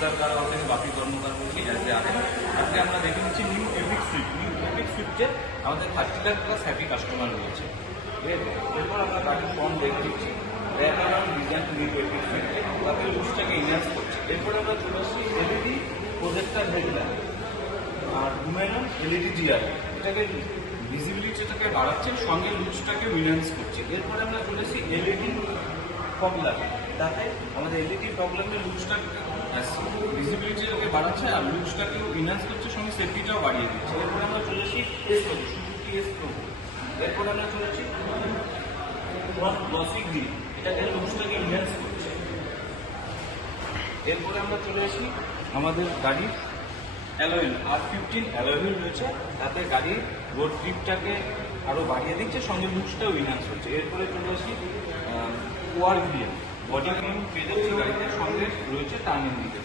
কর্মকার দ্বারা থেকে বাকি কর্মকার বলছি যাতে আগে আজকে আমরা দেখে নিচ্ছি নিউ এপিক সুইফটে আমাদের 30 লাখ প্লাস হ্যাপি কাস্টমার রয়েছে। এরপর আমরা গাড়ির ফর্ম দেখে দিচ্ছি ডিজাইন নিউ এপিক সুইফটে তাতে লুকসটাকে ইনহ্যান্স করছে। এরপর আমরা চলে আসছি এলইডি প্রজেক্টার হেডলাইট আর ঘুমাইলাম এলইডি জিআর, এটাকে ভিজিবিলিটিটাকে বাড়াচ্ছে, সঙ্গে লুকসটাকে ইনহ্যান্স করছে। এরপরে আমরা চলে আসছি এলইডি প্রবলেম, তাতে আমাদের এলইডি প্রবলেমের লুকসটাকে ভিজিবিলিটিটাকে বাড়াচ্ছে আর লুকসটাকেও ইনহ্যান্স করছে, সঙ্গে সেফটিটাও বাড়িয়ে দিচ্ছে। এরপরে আমরা চলে আসি সুজুকি এস প্রো। এরপরে আমরা চলে আসি গ্লসি গ্রিন, এটাকে লুকসটাকে ইনহ্যান্স করছে। এরপরে আমরা চলে আসি আমাদের গাড়ির অ্যালয় R15 অ্যালয় হুইল রয়েছে, তাতে গাড়ির রোড ট্রিপটাকে আরও বাড়িয়ে দিচ্ছে, সঙ্গে লুকসটাও ইনহ্যান্স হচ্ছে। এরপরে চলে আসি ওয়ার গ্রিন বডি ফ্রেম পেডেল, গাড়িতে সঙ্গে রয়েছে টার্নিং দিতে।